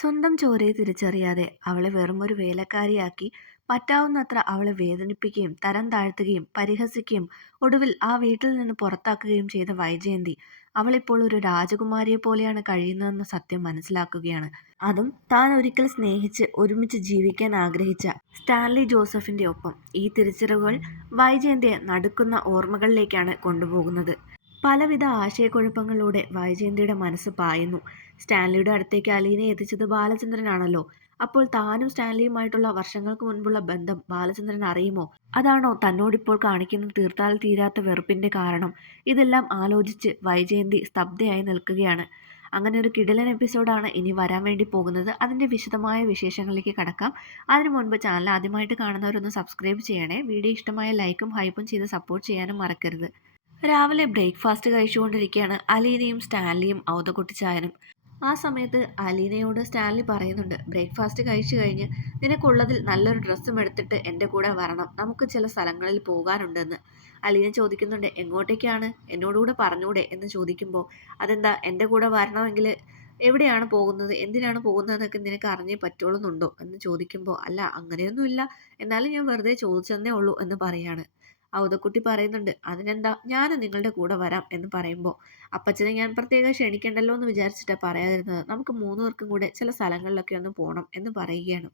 സ്വന്തം ചോരയെ തിരിച്ചറിയാതെ അവളെ വെറുമൊരു വേലക്കാരിയാക്കി പറ്റാവുന്നത്ര അവളെ വേദനിപ്പിക്കുകയും തരം താഴ്ത്തുകയും പരിഹസിക്കുകയും ഒടുവിൽ ആ വീട്ടിൽ നിന്ന് പുറത്താക്കുകയും ചെയ്ത വൈജയന്തി അവളിപ്പോൾ ഒരു രാജകുമാരിയെ പോലെയാണ് കഴിയുന്നതെന്ന സത്യം മനസ്സിലാക്കുകയാണ്. അതും താൻ ഒരിക്കൽ സ്നേഹിച്ച് ഒരുമിച്ച് ജീവിക്കാൻ ആഗ്രഹിച്ച സ്റ്റാൻലി ജോസഫിന്റെ ഒപ്പം. ഈ തിരിച്ചറിവുകൾ വൈജയന്തിയെ നടുക്കുന്ന ഓർമ്മകളിലേക്കാണ് കൊണ്ടുപോകുന്നത്. പലവിധ ആശയക്കുഴപ്പങ്ങളിലൂടെ വൈജയന്തിയുടെ മനസ്സ് പായുന്നു. സ്റ്റാൻലിയുടെ അടുത്തേക്ക് അലീനയെ എത്തിച്ചത് ബാലചന്ദ്രനാണല്ലോ. അപ്പോൾ താനും സ്റ്റാൻലിയുമായിട്ടുള്ള വർഷങ്ങൾക്ക് മുൻപുള്ള ബന്ധം ബാലചന്ദ്രൻ അറിയുമോ? അതാണോ തന്നോടിപ്പോൾ കാണിക്കുന്ന തീർത്താൽ തീരാത്ത വെറുപ്പിന്റെ കാരണം? ഇതെല്ലാം ആലോചിച്ച് വൈജയന്തി സ്തബ്ധയായി നിൽക്കുകയാണ്. അങ്ങനെ ഒരു കിടിലൻ എപ്പിസോഡാണ് ഇനി വരാൻ വേണ്ടി പോകുന്നത്. അതിൻ്റെ വിശദമായ വിശേഷങ്ങളിലേക്ക് കടക്കാം. അതിനു മുൻപ് ചാനൽ ആദ്യമായിട്ട് കാണുന്നവരൊന്ന് സബ്സ്ക്രൈബ് ചെയ്യണേ. വീഡിയോ ഇഷ്ടമായ ലൈക്കും ഹൈപ്പും ചെയ്ത് സപ്പോർട്ട് ചെയ്യാനും മറക്കരുത്. രാവിലെ ബ്രേക്ക്ഫാസ്റ്റ് കഴിച്ചുകൊണ്ടിരിക്കുകയാണ് അലീനയും സ്റ്റാൻലിയും ഔതകുട്ടിച്ചായനും. ആ സമയത്ത് അലീനയോട് സ്റ്റാൻലി പറയുന്നുണ്ട്, ബ്രേക്ക്ഫാസ്റ്റ് കഴിച്ചു കഴിഞ്ഞ് നിനക്കുള്ളതിൽ നല്ലൊരു ഡ്രസ്സും എടുത്തിട്ട് എൻ്റെ കൂടെ വരണം, നമുക്ക് ചില സ്ഥലങ്ങളിൽ പോകാനുണ്ടെന്ന്. അലീന ചോദിക്കുന്നുണ്ട്, എങ്ങോട്ടേക്കാണ്, എന്നോടുകൂടെ പറഞ്ഞൂടെ എന്ന് ചോദിക്കുമ്പോൾ, അതെന്താ എൻ്റെ കൂടെ വരണമെങ്കിൽ എവിടെയാണ് പോകുന്നത്, എന്തിനാണ് പോകുന്നതെന്നൊക്കെ നിനക്ക് അറിഞ്ഞേ പറ്റുള്ളൂന്നുണ്ടോ എന്ന് ചോദിക്കുമ്പോൾ, അല്ല അങ്ങനെയൊന്നുമില്ല, എന്നാലും ഞാൻ വെറുതെ ചോദിച്ചെന്നേ ഉള്ളൂ എന്ന് പറയാണ്. ഔതക്കുട്ടി പറയുന്നുണ്ട്, അതിനെന്താ, ഞാനും നിങ്ങളുടെ കൂടെ വരാം എന്ന് പറയുമ്പോൾ, അപ്പച്ചനെ ഞാൻ പ്രത്യേകം ക്ഷണിക്കണ്ടല്ലോ എന്ന് വിചാരിച്ചിട്ടാണ് പറയാതിരുന്നത്, നമുക്ക് മൂന്ന് പേർക്കും കൂടെ ചില സ്ഥലങ്ങളിലൊക്കെ ഒന്ന് പോകണം എന്ന് പറയുകയാണ്.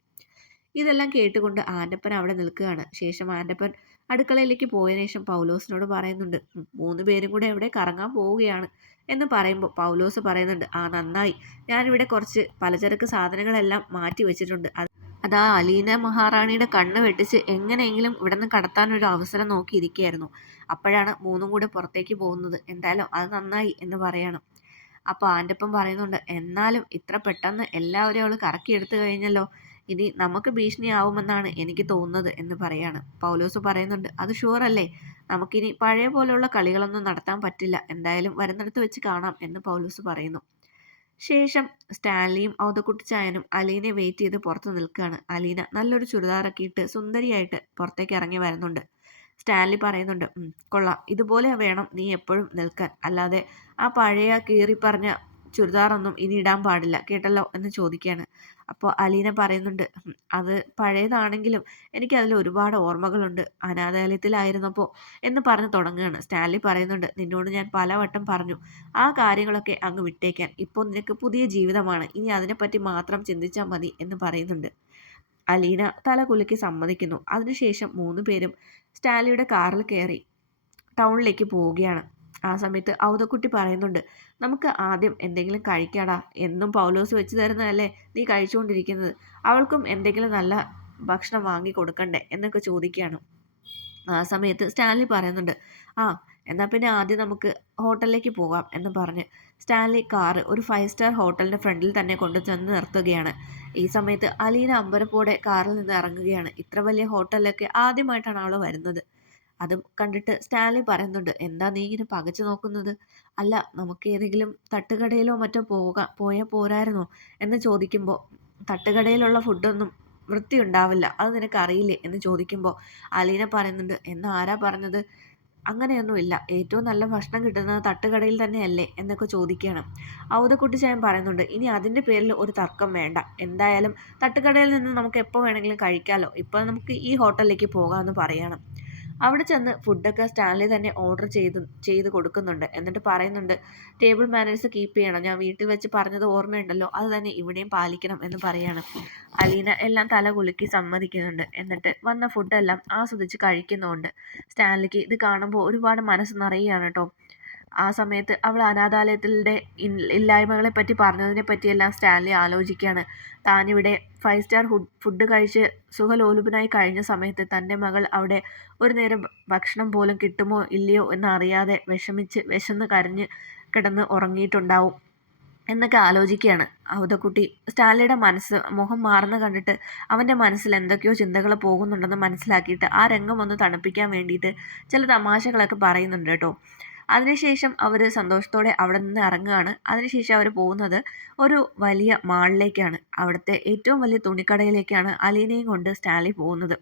ഇതെല്ലാം കേട്ടുകൊണ്ട് ആൻ്റപ്പൻ അവിടെ നിൽക്കുകയാണ്. ശേഷം ആൻ്റപ്പൻ അടുക്കളയിലേക്ക് പോയതിനു ശേഷം പൗലോസിനോട് പറയുന്നുണ്ട്, മൂന്ന് പേരും കൂടെ എവിടെ കറങ്ങാൻ പോവുകയാണ് എന്ന് പറയുമ്പോൾ പൗലോസ് പറയുന്നുണ്ട്, ആ നന്നായി, ഞാനിവിടെ കുറച്ച് പലചരക്ക് സാധനങ്ങളെല്ലാം മാറ്റി വെച്ചിട്ടുണ്ട്, അതാ അലീന മഹാറാണിയുടെ കണ്ണ് വെട്ടിച്ച് എങ്ങനെയെങ്കിലും ഇവിടെ നിന്ന് കടത്താനൊരു അവസരം നോക്കിയിരിക്കുകയായിരുന്നു. അപ്പോഴാണ് മൂന്നും കൂടെ പുറത്തേക്ക് പോകുന്നത്. എന്തായാലും അത് നന്നായി എന്ന് പറയണം. അപ്പോൾ ആൻ്റപ്പം പറയുന്നുണ്ട്, എന്നാലും ഇത്ര പെട്ടെന്ന് എല്ലാവരെയും അവൾ കറക്കിയെടുത്തു കഴിഞ്ഞല്ലോ, ഇനി നമുക്ക് ഭീഷണിയാവുമെന്നാണ് എനിക്ക് തോന്നുന്നത് എന്ന് പറയാണ്. പൗലോസ് പറയുന്നുണ്ട്, അത് ഷുവറല്ലേ, നമുക്കിനി പഴയ പോലെയുള്ള കളികളൊന്നും നടത്താൻ പറ്റില്ല, എന്തായാലും വരുന്നിടത്ത് വെച്ച് കാണാം എന്ന് പൗലോസ് പറയുന്നു. ശേഷം സ്റ്റാൻലിയും ഔതക്കുട്ടിച്ചായനും അലീനയെ വെയിറ്റ് ചെയ്ത് പുറത്ത് നിൽക്കുകയാണ്. അലീന നല്ലൊരു ചുരിദാറൊക്കെ ഇട്ട് സുന്ദരിയായിട്ട് പുറത്തേക്ക് ഇറങ്ങി വരുന്നുണ്ട്. സ്റ്റാൻലി പറയുന്നുണ്ട്, കൊള്ളാം, ഇതുപോലെ വേണം നീ എപ്പോഴും നിൽക്കാൻ, അല്ലാതെ ആ പഴയ കീറി പറഞ്ഞ ചുരിദാറൊന്നും ഇനി ഇടാൻ പാടില്ല കേട്ടല്ലോ എന്ന് ചോദിക്കുകയാണ്. അപ്പോൾ അലീന പറയുന്നുണ്ട്, അത് പഴയതാണെങ്കിലും എനിക്കതിൽ ഒരുപാട് ഓർമ്മകളുണ്ട്, അനാഥാലയത്തിലായിരുന്നപ്പോൾ എന്ന് പറഞ്ഞ് തുടങ്ങുകയാണ്. സ്റ്റാൻലി പറയുന്നുണ്ട്, നിന്നോട് ഞാൻ പലവട്ടം പറഞ്ഞു ആ കാര്യങ്ങളൊക്കെ അങ്ങ് വിട്ടേക്കാൻ, ഇപ്പോൾ നിനക്ക് പുതിയ ജീവിതമാണ്, ഇനി അതിനെപ്പറ്റി മാത്രം ചിന്തിച്ചാൽ മതി എന്ന് പറയുന്നുണ്ട്. അലീന തല കുലുക്കി സമ്മതിക്കുന്നു. അതിനുശേഷം മൂന്ന് പേരും സ്റ്റാൻലിയുടെ കാറിൽ കയറി ടൗണിലേക്ക് പോവുകയാണ്. ആ സമയത്ത് ഔതക്കുട്ടി പറയുന്നുണ്ട്, നമുക്ക് ആദ്യം എന്തെങ്കിലും കഴിക്കാടാ, എന്നും പൗലോസ് വെച്ച് തരുന്നതല്ലേ നീ കഴിച്ചുകൊണ്ടിരിക്കുന്നത്, അവൾക്കും എന്തെങ്കിലും നല്ല ഭക്ഷണം വാങ്ങി കൊടുക്കണ്ടേ എന്നൊക്കെ ചോദിക്കുകയാണ്. ആ സമയത്ത് സ്റ്റാൻലി പറയുന്നുണ്ട്, ആ എന്നാൽ പിന്നെ ആദ്യം നമുക്ക് ഹോട്ടലിലേക്ക് പോകാം എന്ന് പറഞ്ഞ് സ്റ്റാൻലി കാറ് ഒരു 5 സ്റ്റാർ ഹോട്ടലിൻ്റെ ഫ്രണ്ടിൽ തന്നെ കൊണ്ടു ചെന്ന് നിർത്തുകയാണ്. ഈ സമയത്ത് അലീന അമ്പരപ്പോടെ കാറിൽ നിന്ന് ഇറങ്ങുകയാണ്. ഇത്ര വലിയ ഹോട്ടലിലൊക്കെ ആദ്യമായിട്ടാണ് അവൾ വരുന്നത്. അതും കണ്ടിട്ട് സ്റ്റാൻലി പറയുന്നുണ്ട്, എന്താ നീ ഇങ്ങനെ പകച്ചു നോക്കുന്നത്, അല്ല നമുക്ക് ഏതെങ്കിലും തട്ടുകടയിലോ മറ്റോ പോയാൽ പോരായിരുന്നോ എന്ന് ചോദിക്കുമ്പോൾ, തട്ടുകടയിലുള്ള ഫുഡൊന്നും വൃത്തി ഉണ്ടാവില്ല, അത് നിനക്ക് അറിയില്ലേ എന്ന് ചോദിക്കുമ്പോൾ അലീന പറയുന്നുണ്ട്, എന്നാ ആരാ പറഞ്ഞത്, അങ്ങനെയൊന്നുമില്ല, ഏറ്റവും നല്ല ഭക്ഷണം കിട്ടുന്നത് തട്ടുകടയിൽ തന്നെയല്ലേ എന്നൊക്കെ ചോദിക്കുകയാണ്. ഔതക്കുട്ടിച്ചായൻ പറയുന്നുണ്ട്, ഇനി അതിൻ്റെ പേരിൽ ഒരു തർക്കം വേണ്ട, എന്തായാലും തട്ടുകടയിൽ നിന്ന് നമുക്ക് എപ്പോൾ വേണമെങ്കിലും കഴിക്കാമല്ലോ, ഇപ്പോൾ നമുക്ക് ഈ ഹോട്ടലിലേക്ക് പോകാമെന്ന് പറയണം. അവിടെ ചെന്ന് ഫുഡൊക്കെ സ്റ്റാൻലി തന്നെ ഓർഡർ ചെയ്ത് കൊടുക്കുന്നുണ്ട്. എന്നിട്ട് പറയുന്നുണ്ട്, ടേബിൾ മാനേഴ്സ് കീപ്പ് ചെയ്യണം, ഞാൻ വീട്ടിൽ വെച്ച് പറഞ്ഞത് ഓർമ്മയുണ്ടല്ലോ, അത് തന്നെ ഇവിടെയും പാലിക്കണം എന്ന് പറയാണ്. അലീന എല്ലാം തല കുലുക്കി സമ്മതിക്കുന്നുണ്ട്. എന്നിട്ട് വന്ന ഫുഡെല്ലാം ആസ്വദിച്ച് കഴിക്കുന്നുണ്ട്. സ്റ്റാൻലിക്ക് ഇത് കാണുമ്പോൾ ഒരുപാട് മനസ്സ് നിറയുകയാണ് കേട്ടോ. ആ സമയത്ത് അവൾ അനാഥാലയത്തിൻ്റെ ഇല്ലായ്മകളെ പറ്റി പറഞ്ഞതിനെ പറ്റിയെല്ലാം സ്റ്റാൻലി ആലോചിക്കുകയാണ്. താനിവിടെ 5 സ്റ്റാർ ഫുഡ് കഴിച്ച് സുഖലോലുപനായി കഴിഞ്ഞ സമയത്ത് തൻ്റെ മകൾ അവിടെ ഒരു നേരം ഭക്ഷണം പോലും കിട്ടുമോ ഇല്ലയോ എന്നറിയാതെ വിശന്ന് കരഞ്ഞ് കിടന്ന് ഉറങ്ങിയിട്ടുണ്ടാവും എന്നൊക്കെ ആലോചിക്കുകയാണ് ഔതക്കുട്ടി. സ്റ്റാൻലിയുടെ മുഖം മാറുന്ന കണ്ടിട്ട് അവൻ്റെ മനസ്സിൽ എന്തൊക്കെയോ ചിന്തകൾ പോകുന്നുണ്ടെന്ന് മനസ്സിലാക്കിയിട്ട് ആ രംഗം ഒന്ന് തണുപ്പിക്കാൻ വേണ്ടിയിട്ട് ചില തമാശകളൊക്കെ പറയുന്നുണ്ട് കേട്ടോ. അതിനുശേഷം അവർ സന്തോഷത്തോടെ അവിടെ നിന്ന് ഇറങ്ങുകയാണ്. അതിനുശേഷം അവർ പോകുന്നത് ഒരു വലിയ മാളിലേക്കാണ്. അവിടുത്തെ ഏറ്റവും വലിയ തുണിക്കടയിലേക്കാണ് അലീനയും കൊണ്ട് സ്റ്റാൻലി പോകുന്നത്.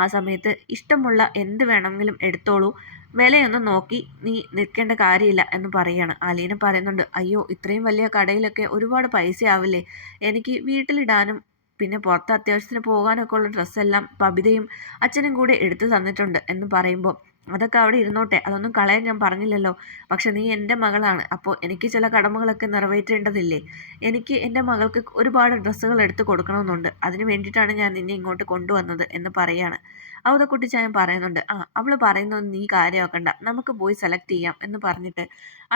ആ സമയത്ത് ഇഷ്ടമുള്ള എന്ത് വേണമെങ്കിലും എടുത്തോളൂ, വിലയൊന്നും നോക്കി നീ നിൽക്കേണ്ട കാര്യമില്ല എന്ന് പറയാണ്. അലീന പറയുന്നുണ്ട്, അയ്യോ ഇത്രയും വലിയ കടയിലൊക്കെ ഒരുപാട് പൈസ ആവില്ലേ, എനിക്ക് വീട്ടിലിടാനും പിന്നെ പുറത്ത് അത്യാവശ്യത്തിന് പോകാനൊക്കെ ഉള്ള ഡ്രസ്സെല്ലാം ബബിതയും അച്ഛനും കൂടെ എടുത്തു തന്നിട്ടുണ്ട് എന്ന് പറയുമ്പോൾ, അതൊക്കെ അവിടെ ഇരുന്നോട്ടെ, അതൊന്നും കളയാൻ ഞാൻ പറഞ്ഞില്ലല്ലോ. പക്ഷെ നീ എൻ്റെ മകളാണ്, അപ്പോൾ എനിക്ക് ചില കടമകളൊക്കെ നിറവേറ്റേണ്ടതില്ലേ. എനിക്ക് എൻ്റെ മകൾക്ക് ഒരുപാട് ഡ്രസ്സുകൾ എടുത്ത് കൊടുക്കണമെന്നുണ്ട്. അതിന് വേണ്ടിയിട്ടാണ് ഞാൻ നിന്നെ ഇങ്ങോട്ട് കൊണ്ടുവന്നത് എന്ന് പറയാണ്. അവതക്കുട്ടിച്ചായൻ പറയുന്നുണ്ട്, ആ അവൾ പറയുന്നത് നീ കാര്യമാക്കണ്ട, നമുക്ക് പോയി സെലക്ട് ചെയ്യാം എന്ന് പറഞ്ഞിട്ട്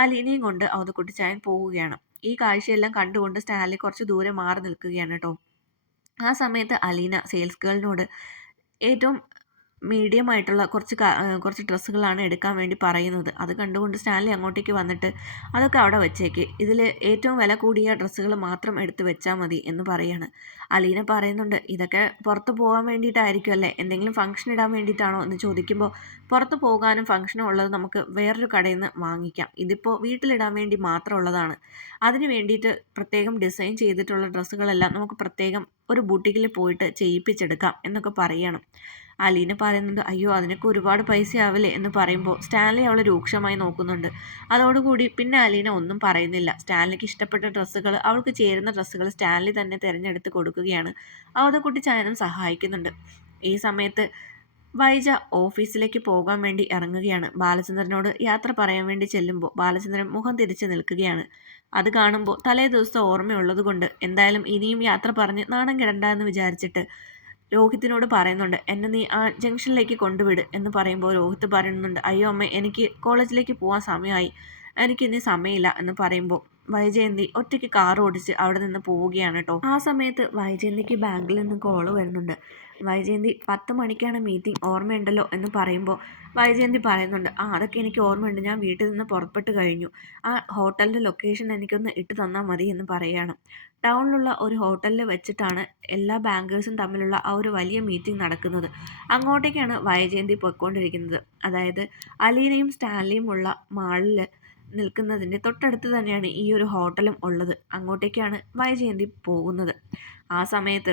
അലീനയും കൊണ്ട് അവതക്കുട്ടിച്ചായൻ പോവുകയാണ്. ഈ കാഴ്ചയെല്ലാം കണ്ടുകൊണ്ട് സ്റ്റാൻലി കുറച്ച് ദൂരെ മാറി നിൽക്കുകയാണ് കേട്ടോ. ആ സമയത്ത് അലീന സെയിൽസ് ഗേളിനോട് ഏറ്റവും മീഡിയം ആയിട്ടുള്ള കുറച്ച് ഡ്രസ്സുകളാണ് എടുക്കാൻ വേണ്ടി പറയുന്നത്. അത് കണ്ടുകൊണ്ട് സ്റ്റാൻലി അങ്ങോട്ടേക്ക് വന്നിട്ട്, അതൊക്കെ അവിടെ വെച്ചേക്ക്, ഇതിൽ ഏറ്റവും വില കൂടിയ ഡ്രസ്സുകൾ മാത്രം എടുത്ത് വെച്ചാൽ മതി എന്ന് പറയാണ്. അലീന പറയുന്നുണ്ട്, ഇതൊക്കെ പുറത്ത് പോകാൻ വേണ്ടിയിട്ടായിരിക്കും അല്ലേ, എന്തെങ്കിലും ഫംഗ്ഷൻ ഇടാൻ വേണ്ടിയിട്ടാണോ എന്ന് ചോദിക്കുമ്പോൾ, പുറത്ത് പോകാനും ഫംഗ്ഷനും ഉള്ളത് നമുക്ക് വേറൊരു കടയിൽ നിന്ന് വാങ്ങിക്കാം, ഇതിപ്പോൾ വീട്ടിലിടാൻ വേണ്ടി മാത്രം ഉള്ളതാണ്. അതിന് വേണ്ടിയിട്ട് പ്രത്യേകം ഡിസൈൻ ചെയ്തിട്ടുള്ള ഡ്രസ്സുകളെല്ലാം നമുക്ക് പ്രത്യേകം ഒരു ബുട്ടിക്കിൽ പോയിട്ട് ചെയ്യിപ്പിച്ചെടുക്കാം എന്നൊക്കെ പറയണം. അലീന പറയുന്നുണ്ട്, അയ്യോ അതിനൊക്കെ ഒരുപാട് പൈസയാവില്ലേ എന്ന് പറയുമ്പോൾ സ്റ്റാൻലി അവളെ രൂക്ഷമായി നോക്കുന്നുണ്ട്. അതോടുകൂടി പിന്നെ അലീന ഒന്നും പറയുന്നില്ല. സ്റ്റാൻലിക്ക് ഇഷ്ടപ്പെട്ട ഡ്രസ്സുകൾ, അവൾക്ക് ചേരുന്ന ഡ്രസ്സുകൾ സ്റ്റാൻലി തന്നെ തിരഞ്ഞെടുത്ത് കൊടുക്കുകയാണ്. അവതക്കുട്ടി ചായനും സഹായിക്കുന്നുണ്ട്. ഈ സമയത്ത് വൈജ ഓഫീസിലേക്ക് പോകാൻ വേണ്ടി ഇറങ്ങുകയാണ്. ബാലചന്ദ്രനോട് യാത്ര പറയാൻ വേണ്ടി ചെല്ലുമ്പോൾ ബാലചന്ദ്രൻ മുഖം തിരിച്ച് നിൽക്കുകയാണ്. അത് കാണുമ്പോൾ തലേ ദിവസത്തെ ഓർമ്മയുള്ളത് കൊണ്ട് എന്തായാലും ഇനിയും യാത്ര പറഞ്ഞ് നാണം കിടണ്ട എന്ന് വിചാരിച്ചിട്ട് രോഹിത്തിനോട് പറയുന്നുണ്ട്, എന്നെ നീ ആ ജംഗ്ഷനിലേക്ക് കൊണ്ടുവിട് എന്ന് പറയുമ്പോൾ രോഹിത്ത് പറയുന്നുണ്ട്, അയ്യോ അമ്മേ എനിക്ക് കോളേജിലേക്ക് പോകാൻ സമയമായി, എനിക്ക് ഇനി സമയമില്ല എന്ന് പറയുമ്പോൾ വൈജയന്തി ഒറ്റയ്ക്ക് കാർ ഓടിച്ച് അവിടെ നിന്ന് പോവുകയാണ് കേട്ടോ. ആ സമയത്ത് വൈജയന്തിക്ക് ബാങ്കിൽ നിന്ന് കോള് വരുന്നുണ്ട്. വൈജയന്തി 10 മണിക്കാണ് മീറ്റിംഗ്, ഓർമ്മയുണ്ടല്ലോ എന്ന് പറയുമ്പോൾ വൈജയന്തി പറയുന്നുണ്ട്, ആ അതൊക്കെ എനിക്ക് ഓർമ്മയുണ്ട്, ഞാൻ വീട്ടിൽ നിന്ന് പുറപ്പെട്ട് കഴിഞ്ഞു, ആ ഹോട്ടലിൻ്റെ ലൊക്കേഷൻ എനിക്കൊന്ന് ഇട്ട് തന്നാൽ മതി എന്ന് പറയുകയാണ്. ടൗണിലുള്ള ഒരു ഹോട്ടലിൽ വെച്ചിട്ടാണ് എല്ലാ ബാങ്കേഴ്സും തമ്മിലുള്ള ആ ഒരു വലിയ മീറ്റിംഗ് നടക്കുന്നത്. അങ്ങോട്ടേക്കാണ് വൈജയന്തി പോയിക്കൊണ്ടിരിക്കുന്നത്. അതായത് അലീനയും സ്റ്റാൻലിയും ഉള്ള മാളിൽ നിൽക്കുന്നതിൻ്റെ തൊട്ടടുത്ത് തന്നെയാണ് ഈ ഒരു ഹോട്ടലും ഉള്ളത്. അങ്ങോട്ടേക്കാണ് വൈജയന്തി പോകുന്നത്. ആ സമയത്ത്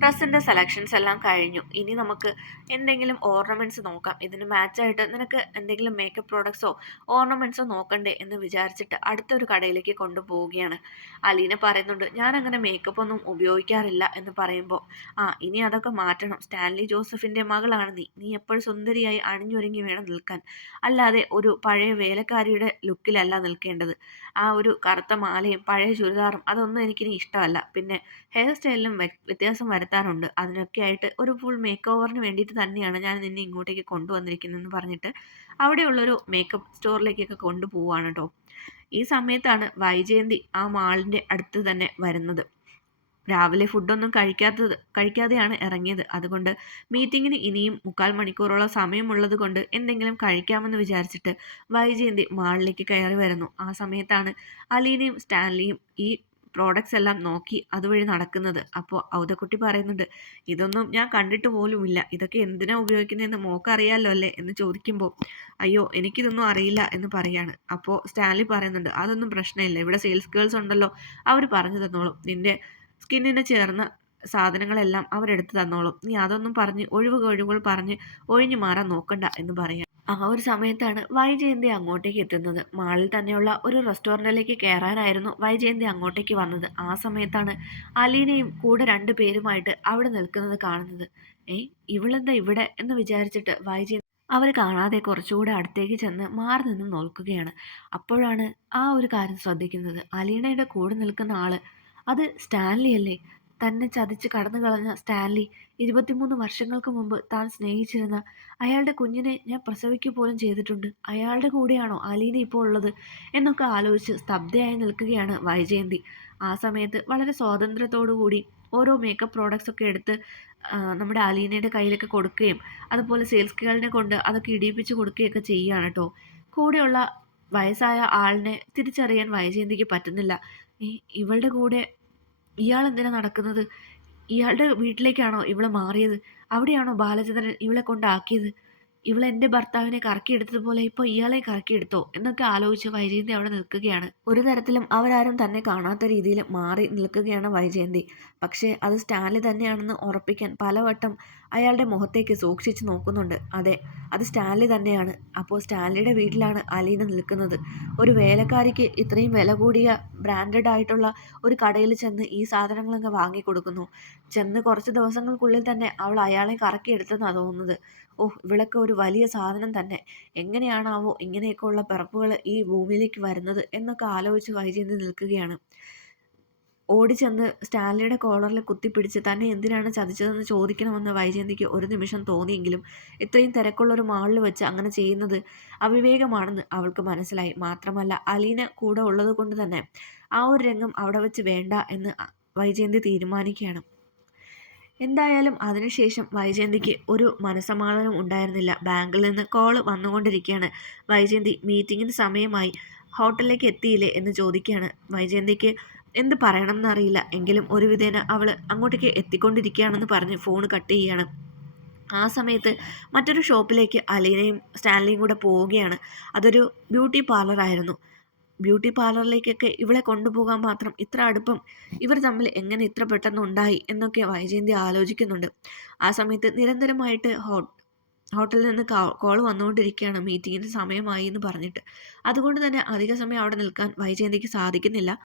ഡ്രസ്സിൻ്റെ സെലക്ഷൻസ് എല്ലാം കഴിഞ്ഞു. ഇനി നമുക്ക് എന്തെങ്കിലും ഓർണമെൻറ്റ്സ് നോക്കാം, ഇതിന് മാച്ചായിട്ട് നിനക്ക് എന്തെങ്കിലും മേക്കപ്പ് പ്രോഡക്ട്സോ ഓർണമെൻറ്റ്സോ നോക്കണ്ടേ എന്ന് വിചാരിച്ചിട്ട് അടുത്തൊരു കടയിലേക്ക് കൊണ്ടുപോവുകയാണ്. അലീന പറയുന്നുണ്ട്, ഞാൻ അങ്ങനെ മേക്കപ്പ് ഒന്നും ഉപയോഗിക്കാറില്ല എന്ന് പറയുമ്പോൾ, ആ ഇനി അതൊക്കെ മാറ്റണം, സ്റ്റാൻലി ജോസഫിൻ്റെ മകളാണ് നീ എപ്പോഴും സുന്ദരിയായി അണിഞ്ഞൊരുങ്ങി വേണം നിൽക്കാൻ, അല്ലാതെ ഒരു പഴയ വേലക്കാരിയുടെ ലുക്കിലല്ല നിൽക്കേണ്ടത്. ആ ഒരു കറുത്ത മാലയും പഴയ ചുരിദാറും അതൊന്നും എനിക്കിനി ഇഷ്ടമല്ല. പിന്നെ ഹെയർ സ്റ്റൈലിലും വ്യത്യാസം വരുത്താറുണ്ട്. അതിനൊക്കെ ആയിട്ട് ഒരു ഫുൾ മേക്ക് ഓവറിന് വേണ്ടിയിട്ട് തന്നെയാണ് ഞാൻ നിന്നെ ഇങ്ങോട്ടേക്ക് കൊണ്ടുവന്നിരിക്കുന്നതെന്ന് പറഞ്ഞിട്ട് അവിടെയുള്ളൊരു മേക്കപ്പ് സ്റ്റോറിലേക്കൊക്കെ കൊണ്ടുപോവാണ് കേട്ടോ. ഈ സമയത്താണ് വൈജയന്തി ആ മാളിൻ്റെ അടുത്ത് തന്നെ വരുന്നത്. രാവിലെ ഫുഡൊന്നും കഴിക്കാതെയാണ് ഇറങ്ങിയത്. അതുകൊണ്ട് മീറ്റിങ്ങിന് ഇനിയും 3/4 മണിക്കൂറോളം സമയമുള്ളത് കൊണ്ട് എന്തെങ്കിലും കഴിക്കാമെന്ന് വിചാരിച്ചിട്ട് വൈജയന്തി മാളിലേക്ക് കയറി വരുന്നു. ആ സമയത്താണ് അലീനയും സ്റ്റാൻലിയും ഈ പ്രോഡക്റ്റ്സ് എല്ലാം നോക്കി അതുവഴി നടക്കുന്നത്. അപ്പോൾ ഔദക്കുട്ടി പറയുന്നുണ്ട്, ഇതൊന്നും ഞാൻ കണ്ടിട്ട് പോലുമില്ല, ഇതൊക്കെ എന്തിനാ ഉപയോഗിക്കുന്നതെന്ന് മോക്കറിയാലോ അല്ലേ എന്ന് ചോദിക്കുമ്പോൾ, അയ്യോ എനിക്കിതൊന്നും അറിയില്ല എന്ന് പറയാണ്. അപ്പോൾ സ്റ്റാൻലി പറയുന്നുണ്ട്, അതൊന്നും പ്രശ്നമില്ല, ഇവിടെ സെയിൽസ് ഗേൾസ് ഉണ്ടല്ലോ, അവർ പറഞ്ഞു തന്നോളും, നിൻ്റെ സ്കിന്നിന് ചേർന്ന സാധനങ്ങളെല്ലാം അവരെടുത്ത് തന്നോളും, നീ അതൊന്നും പറഞ്ഞ് ഒഴിവുകൾ പറഞ്ഞ് ഒഴിഞ്ഞു മാറാൻ നോക്കണ്ട എന്ന് പറയാം. ആ ഒരു സമയത്താണ് വൈജയന്തി അങ്ങോട്ടേക്ക് എത്തുന്നത്. മാളിൽ തന്നെയുള്ള ഒരു റെസ്റ്റോറൻറ്റിലേക്ക് കയറാനായിരുന്നു വൈജയന്തി അങ്ങോട്ടേക്ക് വന്നത്. ആ സമയത്താണ് അലീനയും കൂടെ 2 പേരുമായിട്ട് അവിടെ നിൽക്കുന്നത് കാണുന്നത്. ഇവളെന്താ ഇവിടെ എന്ന് വിചാരിച്ചിട്ട് വൈജയന്തി അവർ കാണാതെ കുറച്ചുകൂടെ അടുത്തേക്ക് ചെന്ന് മാറി നിന്ന് നോക്കുകയാണ്. അപ്പോഴാണ് ആ ഒരു കാര്യം ശ്രദ്ധിക്കുന്നത്. അലീനയുടെ കൂടെ നിൽക്കുന്ന ആള് അത് സ്റ്റാൻലി അല്ലേ? തന്നെ ചതിച്ച് കടന്നു കളഞ്ഞ സ്റ്റാൻലി, 23 വർഷങ്ങൾക്ക് മുമ്പ് താൻ സ്നേഹിച്ചിരുന്ന അയാളുടെ കുഞ്ഞിനെ ഞാൻ പ്രസവിക്കുക പോലും ചെയ്തിട്ടുണ്ട്. അയാളുടെ കൂടെയാണോ അലീന ഇപ്പോൾ ഉള്ളത് എന്നൊക്കെ ആലോചിച്ച് സ്തബ്ധയായി നിൽക്കുകയാണ് വൈജയന്തി. ആ സമയത്ത് വളരെ സ്വാതന്ത്ര്യത്തോടു കൂടി ഓരോ മേക്കപ്പ് പ്രോഡക്ട്സ് ഒക്കെ എടുത്ത് നമ്മുടെ അലീനയുടെ കയ്യിലൊക്കെ കൊടുക്കുകയും അതുപോലെ സെയിൽസ് ഗേളിനെ കൊണ്ട് അതൊക്കെ ഇടിയിപ്പിച്ച് കൊടുക്കുകയൊക്കെ ചെയ്യുകയാണ് കേട്ടോ. കൂടെയുള്ള വയസ്സായ ആളിനെ തിരിച്ചറിയാൻ വൈജയന്തിക്ക് പറ്റുന്നില്ല. ഇവളുടെ കൂടെ ഇയാൾ എന്തിനാ നടക്കുന്നത്? ഇയാളുടെ വീട്ടിലേക്കാണോ ഇവള് മാറിയത്? അവിടെയാണോ ബാലചന്ദ്രൻ ഇവളെ കൊണ്ടാക്കിയത്? ഇവളെന്റെ ഭർത്താവിനെ കറക്കിയെടുത്തതുപോലെ ഇപ്പോൾ ഇയാളെ കറക്കിയെടുത്തോ എന്നൊക്കെ ആലോചിച്ച് വൈജയന്തി അവിടെ നിൽക്കുകയാണ്. ഒരു തരത്തിലും അവരാരും തന്നെ കാണാത്ത രീതിയിൽ മാറി നിൽക്കുകയാണ് വൈജയന്തി. പക്ഷേ അത് സ്റ്റാൻലി തന്നെയാണെന്ന് ഉറപ്പിക്കാൻ പലവട്ടം അയാളുടെ മുഖത്തേക്ക് സൂക്ഷിച്ച് നോക്കുന്നുണ്ട്. അതെ, അത് സ്റ്റാൻലി തന്നെയാണ്. അപ്പോൾ സ്റ്റാൻലിയുടെ വീട്ടിലാണ് അലീന നിൽക്കുന്നത്. ഒരു വേലക്കാരിക്ക് ഇത്രയും വില കൂടിയ ബ്രാൻഡഡ് ആയിട്ടുള്ള ഒരു കടയിൽ ചെന്ന് ഈ സാധനങ്ങളങ്ങ് വാങ്ങിക്കൊടുക്കുന്നു. ചെന്ന് കുറച്ച് ദിവസങ്ങൾക്കുള്ളിൽ തന്നെ അവൾ അയാളെ കറക്കിയെടുത്തെന്നാണ് തോന്നുന്നത്. ഓഹ്! ഇവളൊക്കെ ഒരു വലിയ സാധനം തന്നെ. എങ്ങനെയാണാവോ ഇങ്ങനെയൊക്കെയുള്ള പിറപ്പുകൾ ഈ ഭൂമിയിലേക്ക് വരുന്നത് എന്നൊക്കെ ആലോചിച്ച് വൈജയന്തി നിൽക്കുകയാണ്. ഓടിച്ചെന്ന് സ്റ്റാൻലിയുടെ കോളറിൽ കുത്തിപ്പിടിച്ച് തന്നെ എന്തിനാണ് ചതിച്ചതെന്ന് ചോദിക്കണമെന്ന് വൈജയന്തിക്ക് ഒരു നിമിഷം തോന്നിയെങ്കിലും ഇത്രയും തിരക്കുള്ളൊരു മാളിൽ വെച്ച് അങ്ങനെ ചെയ്യുന്നത് അവിവേകമാണെന്ന് അവൾക്ക് മനസ്സിലായി. മാത്രമല്ല അലീന കൂടെ ഉള്ളത് കൊണ്ട് തന്നെ ആ ഒരു രംഗം അവിടെ വെച്ച് വേണ്ട എന്ന് വൈജയന്തി തീരുമാനിക്കുകയാണ്. എന്തായാലും അതിനുശേഷം വൈജയന്തിക്ക് ഒരു മനസ്സമാധാനം ഉണ്ടായിരുന്നില്ല. ബാങ്കിൽ നിന്ന് കോള് വന്നുകൊണ്ടിരിക്കുകയാണ്. വൈജയന്തി മീറ്റിങ്ങിന് സമയമായി, ഹോട്ടലിലേക്ക് എത്തിയില്ലേ എന്ന് ചോദിക്കുകയാണ്. വൈജയന്തിക്ക് എന്ത് പറയണമെന്നറിയില്ല. എങ്കിലും ഒരു വിധേന അവൾ അങ്ങോട്ടേക്ക് എത്തിക്കൊണ്ടിരിക്കുകയാണെന്ന് പറഞ്ഞ് ഫോൺ കട്ട് ചെയ്യുകയാണ്. ആ സമയത്ത് മറ്റൊരു ഷോപ്പിലേക്ക് അലീനയും സ്റ്റാൻലിയും കൂടെ പോവുകയാണ്. അതൊരു ബ്യൂട്ടി പാർലറായിരുന്നു. ബ്യൂട്ടി പാർലറിലേക്കൊക്കെ ഇവളെ കൊണ്ടുപോകാൻ മാത്രം ഇത്ര അടുപ്പം ഇവർ തമ്മിൽ എങ്ങനെ ഇത്ര പെട്ടെന്നുണ്ടായി എന്നൊക്കെ വൈജയന്തി ആലോചിക്കുന്നുണ്ട്. ആ സമയത്ത് നിരന്തരമായിട്ട് ഹോട്ടലിൽ നിന്ന് കോൾ വന്നുകൊണ്ടിരിക്കുകയാണ്, മീറ്റിങ്ങിന് സമയമായി എന്ന് പറഞ്ഞിട്ട്. അതുകൊണ്ട് തന്നെ അധിക സമയം അവിടെ നിൽക്കാൻ വൈജയന്തിക്ക് സാധിക്കുന്നില്ല.